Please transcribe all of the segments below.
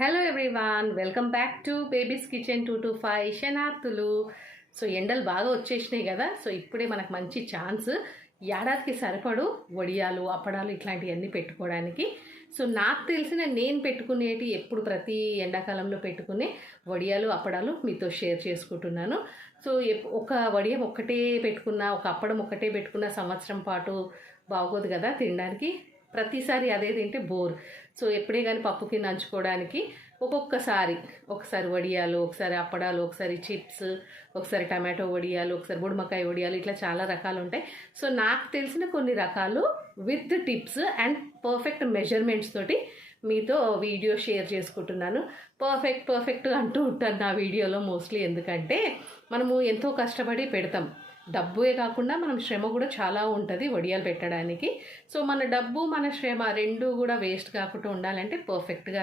Hello everyone, welcome back to Baby's Kitchen 225 శనార్థులు. So ఎండలు బాగా వచ్చేసినాయి కదా. సో ఇప్పుడే మనకు మంచి ఛాన్స్ ఏడాదికి సరిపడు వడియాలు అప్పడాలు ఇట్లాంటివన్నీ పెట్టుకోవడానికి. సో నాకు తెలిసిన నేను పెట్టుకునేటి ఎప్పుడు ప్రతి ఎండాకాలంలో పెట్టుకునే వడియాలు అప్పడాలు మీతో షేర్ చేసుకుంటున్నాను. సో ఒక వడియం ఒక్కటే పెట్టుకున్నా, ఒక అప్పడం ఒక్కటే పెట్టుకున్న సంవత్సరం పాటు బాగోదు కదా తినడానికి. ప్రతిసారి అదే తింటే బోర్. సో ఎప్పుడే కానీ పప్పుకి నంచుకోవడానికి ఒకసారి వడియాలు, ఒకసారి అప్పడాలు, ఒకసారి చిప్స్, ఒకసారి టమాటో వడియాలు, ఒకసారి బుడమకాయ వడియాలు, ఇట్లా చాలా రకాలు ఉంటాయి. సో నాకు తెలిసిన కొన్ని రకాలు with tips and perfect measurements తోటి మీతో వీడియో షేర్ చేసుకుంటున్నాను. పర్ఫెక్ట్ అంటూ ఉంటాను నా వీడియోలో మోస్ట్లీ, ఎందుకంటే మనము ఎంతో కష్టపడి పెడతాం. డబ్బే కాకుండా మనం శ్రమ కూడా చాలా ఉంటుంది వడియాలు పెట్టడానికి. సో మన డబ్బు మన శ్రమ రెండు కూడా వేస్ట్ కాకుండా ఉండాలంటే పర్ఫెక్ట్గా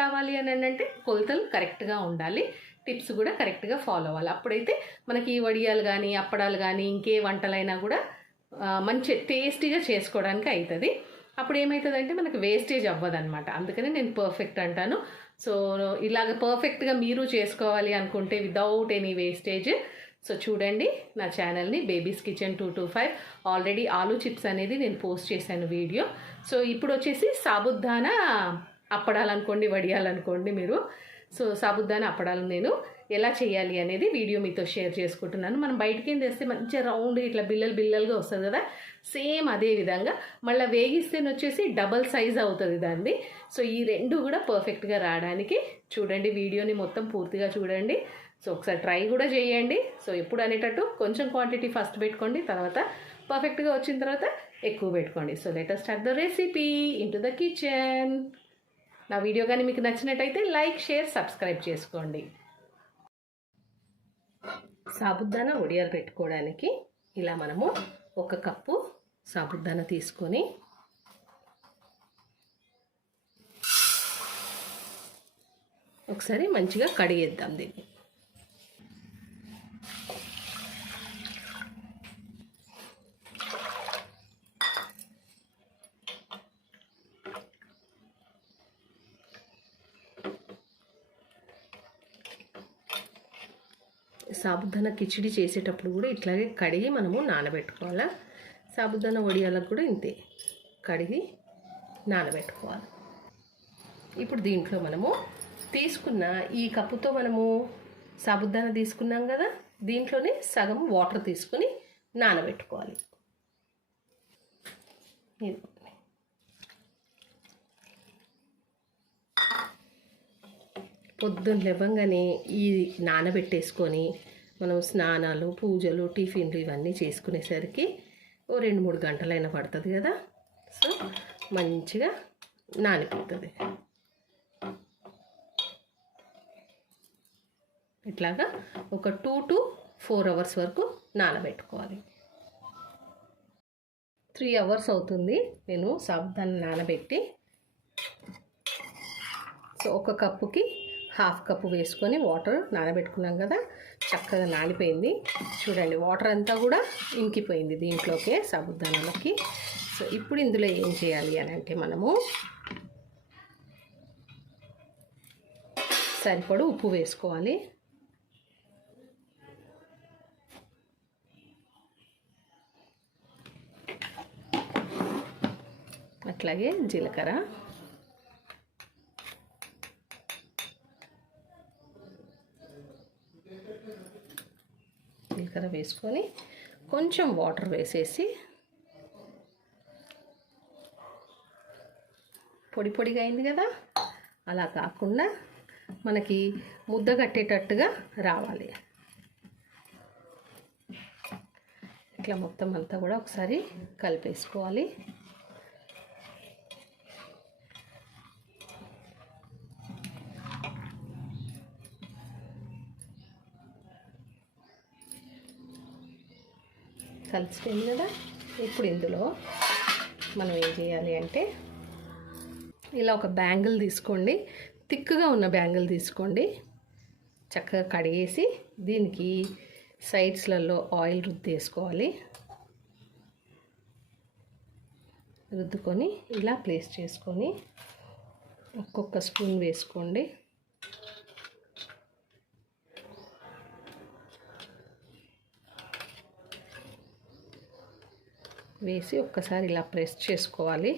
రావాలి అని అంటే కొలతలు కరెక్ట్గా ఉండాలి, టిప్స్ కూడా కరెక్ట్గా ఫాలో అవ్వాలి. అప్పుడైతే మనకి వడియాలు కానీ అప్పడాలు కానీ ఇంకే వంటలైనా కూడా మంచి టేస్టీగా చేసుకోవడానికి అవుతుంది. అప్పుడు ఏమవుతుందంటే మనకు వేస్టేజ్ అవ్వదన్నమాట. అందుకని నేను పర్ఫెక్ట్ అంటాను. సో ఇలాగ పర్ఫెక్ట్గా మీరు చేసుకోవాలి అనుకుంటే వితౌట్ ఎనీ వేస్టేజ్, సో చూడండి నా ఛానల్ని babies Kitchen 225. Already aloo chips అనేది నేను పోస్ట్ చేశాను వీడియో. సో ఇప్పుడు వచ్చేసి సాబుదానా అప్పడాలనుకోండి, వడియాలనుకోండి మీరు. సో సాబుదానా అప్పడాలు నేను ఎలా చేయాలి అనేది వీడియో మీతో షేర్ చేసుకుంటున్నాను. మనం బయటికి తెస్తే మంచిగా రౌండ్ ఇట్లా బిల్లలుగా వస్తుంది కదా, సేమ్ అదే విధంగా మళ్ళీ వేగిస్తేనే వచ్చేసి డబల్ సైజ్ అవుతుంది దాన్ని. సో ఈ రెండు కూడా పర్ఫెక్ట్గా రావడానికి చూడండి, వీడియోని మొత్తం పూర్తిగా చూడండి. సో ఒకసారి ట్రై కూడా చేయండి. సో ఎప్పుడు అనేటట్టు కొంచెం క్వాంటిటీ ఫస్ట్ పెట్టుకోండి, తర్వాత పర్ఫెక్ట్గా వచ్చిన తర్వాత ఎక్కువ పెట్టుకోండి. So let us start the recipe into the kitchen. నా వీడియో కానీ మీకు నచ్చినట్టయితే లైక్, షేర్, సబ్స్క్రైబ్ చేసుకోండి. సాబుదానా వడియాలు పెట్టుకోవడానికి ఇలా మనము 1 కప్పు సాబుదానా తీసుకొని ఒకసారి మంచిగా కడిగేద్దాం దీన్ని. సాబుదానా కిచిడి చేసేటప్పుడు కూడా ఇట్లాగే కడిగి మనము నానబెట్టుకోవాలి. సాబుదానా వడియాలకు కూడా ఇంతే కడిగి నానబెట్టుకోవాలి. ఇప్పుడు దీంట్లో మనము తీసుకున్న ఈ కప్పుతో మనము సాబుదానా తీసుకున్నాం కదా, దీంట్లోనే సగం వాటర్ తీసుకుని నానబెట్టుకోవాలి. పొద్దున్న లేవగానే ఈ నానబెట్టేసుకొని మనం స్నానాలు, పూజలు, టిఫిన్లు ఇవన్నీ చేసుకునేసరికి 2-3 గంటలైనా పడుతుంది కదా. సో మంచిగా నానిపోతుంది. ఇట్లాగా ఒక 2 to 4 hours వరకు నానబెట్టుకోవాలి. 3 hours అవుతుంది నేను సాబుదానా నానబెట్టి. సో 1 కప్పుకి 1/2 కప్పు వేసుకొని వాటర్ నానబెట్టుకున్నాం కదా, చక్కగా నానిపోయింది. చూడండి వాటర్ అంతా కూడా ఇంకిపోయింది దీంట్లోకే, సాబుదానాలకి. సో ఇప్పుడు ఇందులో ఏం చేయాలి అని అంటే మనము సరిపడు ఉప్పు వేసుకోవాలి. అట్లాగే జీలకర్ర, వేసుకొని కొంచెం వాటర్ వేసేసి పొడిగా అయింది కదా, అలా కాకుండా మనకి ముద్ద కట్టేటట్టుగా రావాలి. ఇట్లా మొత్తం అంతా కూడా ఒకసారి కలిపేసుకోవాలి. కలిసిపోయింది కదా. ఇప్పుడు ఇందులో మనం ఏం చేయాలి అంటే ఇలా ఒక బ్యాంగిల్ తీసుకోండి, థిక్గా ఉన్న బ్యాంగిల్ తీసుకోండి. చక్కగా కడిగేసి దీనికి సైడ్స్లలో ఆయిల్ రుద్దేసుకోవాలి. రుద్దుకొని ఇలా ప్లేస్ చేసుకొని ఒక్కొక్క స్పూన్ వేసుకోండి. వేసి ఒక్కసారి ఇలా ప్రెస్ చేసుకోవాలి.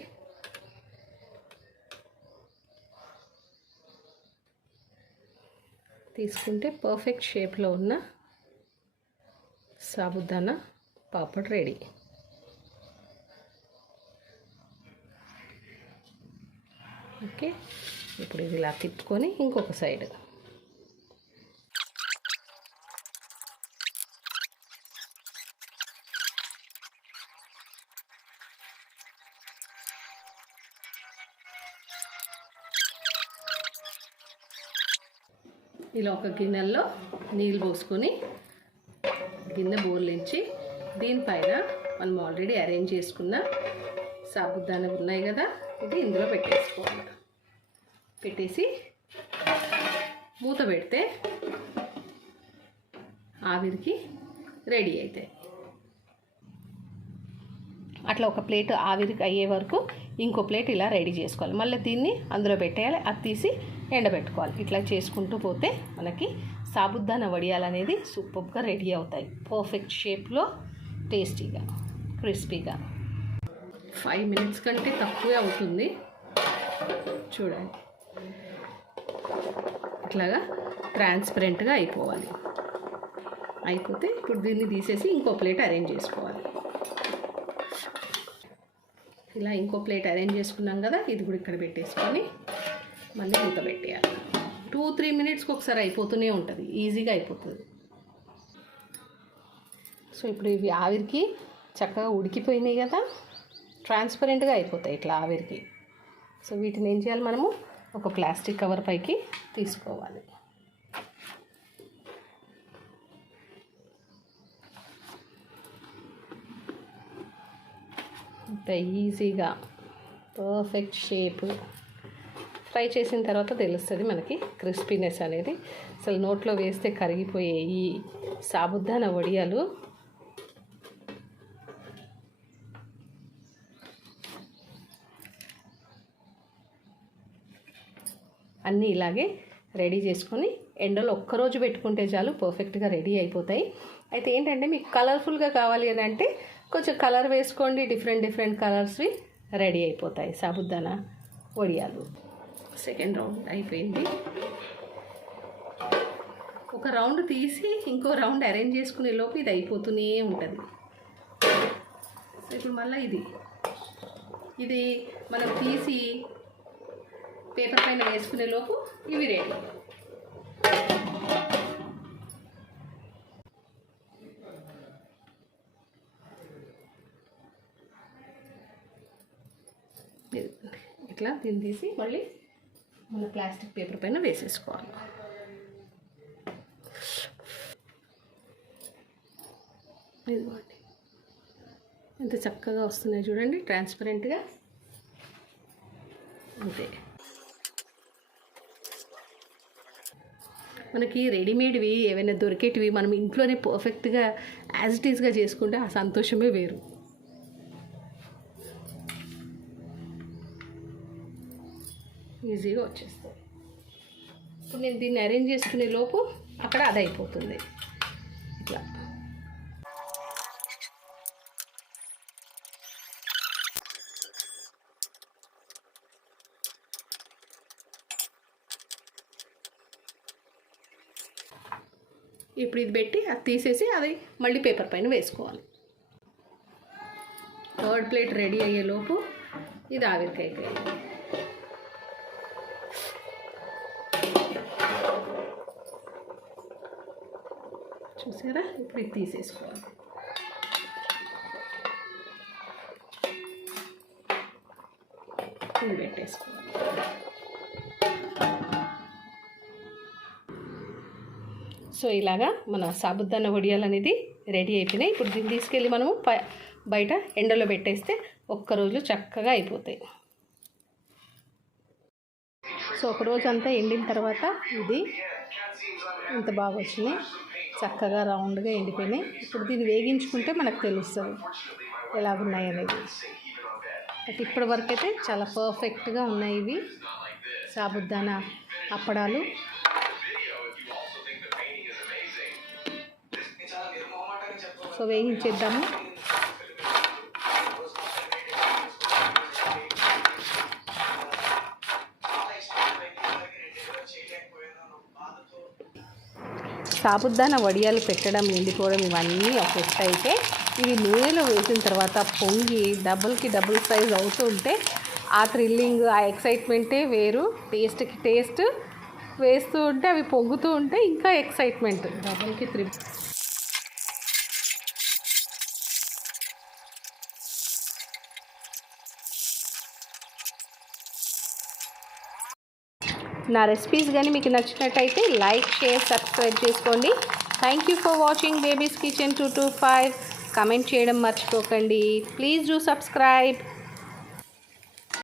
తీసుకుంటే పర్ఫెక్ట్ షేప్లో ఉన్న సాబుదానా పాపడ్ రెడీ. ఓకే, ఇప్పుడు ఇది ఇలా తిప్పుకొని ఇంకొక సైడ్ ఇలా ఒక గిన్నెల్లో నీళ్ళు పోసుకొని గిన్నె బోర్లించి దీనిపైన మనం ఆల్రెడీ అరేంజ్ చేసుకున్న సాబుదానా ఉన్నాయి కదా, ఇది ఇందులో పెట్టేసుకోవాలి. పెట్టేసి మూత పెడితే ఆవిరికి రెడీ అవుతాయి. అట్లా ఒక ప్లేట్ ఆవిరికి అయ్యే వరకు ఇంకో ప్లేట్ ఇలా రెడీ చేసుకోవాలి. మళ్ళీ దీన్ని అందులో పెట్టేయాలి, అది తీసి ఎండబెట్టుకోవాలి. ఇట్లా చేసుకుంటూ పోతే మనకి సాబుదానా వడియాలు అనేది సూపర్గా రెడీ అవుతాయి. పర్ఫెక్ట్ షేప్లో, టేస్టీగా, క్రిస్పీగా. 5 minutes కంటే తక్కువే అవుతుంది. చూడండి, ఇట్లాగా ట్రాన్స్పరెంట్గా అయిపోవాలి. అయిపోతే ఇప్పుడు దీన్ని తీసేసి ఇంకో ప్లేట్ అరేంజ్ చేసుకోవాలి. ఇలా ఇంకో ప్లేట్ అరేంజ్ చేసుకున్నాం కదా, ఇది కూడా ఇక్కడ పెట్టేసుకొని మళ్ళీ మూత పెట్టేయాలి. 2-3 minutesకి ఒకసారి అయిపోతూనే ఉంటుంది, ఈజీగా అయిపోతుంది. సో ఇప్పుడు ఇవి ఆవిరికి చక్కగా ఉడికిపోయినాయి కదా, ట్రాన్స్పరెంట్గా అయిపోతాయి ఇట్లా ఆవిరికి. సో వీటిని ఏం చేయాలి, మనము ఒక ప్లాస్టిక్ కవర్ పైకి తీసుకోవాలి. ఇంత ఈజీగా పర్ఫెక్ట్ షేప్. ఫ్రై చేసిన తర్వాత తెలుస్తుంది మనకి క్రిస్పీనెస్ అనేది. అసలు నోట్లో వేస్తే కరిగిపోయే ఈ సాబుదానా వడియాలు అన్నీ ఇలాగే రెడీ చేసుకొని ఎండలో ఒక్కరోజు పెట్టుకుంటే చాలు, పర్ఫెక్ట్గా రెడీ అయిపోతాయి. అయితే ఏంటంటే మీకు కలర్ఫుల్గా కావాలి అని అంటే కొంచెం కలర్ వేసుకోండి, డిఫరెంట్ కలర్స్వి రెడీ అయిపోతాయి సాబుదానా వడియాలు. సెకండ్ రౌండ్ అయిపోయింది. ఒక రౌండ్ తీసి ఇంకో రౌండ్ అరేంజ్ చేసుకునే లోపు ఇది అయిపోతూనే ఉంటుంది. సో ఇప్పుడు మళ్ళీ ఇది మనం తీసి పేపర్ పైన వేసుకునే లోపు ఇవి రెడీ. ఇట్లా దీన్ని తీసి మళ్ళీ మన ప్లాస్టిక్ పేపర్ పైన వేసేసుకోవాలి. ఇదిగోండి, ఎంత చక్కగా వస్తున్నాయి చూడండి, ట్రాన్స్పరెంట్గా. అంతే. మనకి రెడీమేడ్వి ఏవైనా దొరికేటివి మనం ఇంట్లోనే పర్ఫెక్ట్గా యాజ్ ఇట్ ఈస్గా చేసుకుంటే ఆ సంతోషమే వేరు. ఈజీగా వచ్చేస్తుంది. ఇప్పుడు నేను దీన్ని అరేంజ్ చేసుకునే లోపు అక్కడ అది అయిపోతుంది. ఇట్లా ఇప్పుడు ఇది పెట్టి అది తీసేసి అది మళ్ళీ పేపర్ పైన వేసుకోవాలి. థర్డ్ ప్లేట్ రెడీ అయ్యేలోపు ఇది ఆవిరికి అయిపోయింది. చూసారా, ఇప్పుడు ఇది తీసేసుకోవాలి. ఇది పెట్టేసుకోవాలి. సో ఇలాగా మన సాబుదానా వడియాలు అనేది రెడీ అయిపోయినాయి. ఇప్పుడు దీన్ని తీసుకెళ్ళి మనము బయట ఎండలో పెట్టేస్తే ఒక్కరోజు చక్కగా అయిపోతాయి. సో ఒకరోజు అంతా ఎండిన తర్వాత ఇది ఇంత బాగా వచ్చినాయి, చక్కగా రౌండ్గా ఎండిపోయినాయి. ఇప్పుడు దీన్ని వేగించుకుంటే మనకు తెలుస్తుంది ఎలాగున్నాయి అనేది. బట్ ఇప్పటి వరకు అయితే చాలా పర్ఫెక్ట్గా ఉన్నాయి ఇవి సాబుదానా అప్పడాలు. సో వేయించేద్దాము. సాబుదానా వడియాలు పెట్టడం, ఎండిపోవడం ఇవన్నీ ఒక ఎత్తు అయితే, ఇవి నూనెలో వేసిన తర్వాత పొంగి డబుల్కి డబుల్ సైజ్ అవుతుంటే ఆ థ్రిల్లింగ్, ఆ ఎక్సైట్మెంటే వేరు. టేస్ట్కి టేస్ట్, వేస్తూ ఉంటే అవి పొంగుతూ ఉంటే ఇంకా ఎక్సైట్మెంట్. డబుల్కి నా రెసిపీస్ కానీ మీకు నచ్చినట్టయితే లైక్, షేర్, సబ్స్క్రైబ్ చేసుకోండి. Thank you for watching babies Kitchen 225. Comment చేయడం మర్చిపోకండి. Please do subscribe.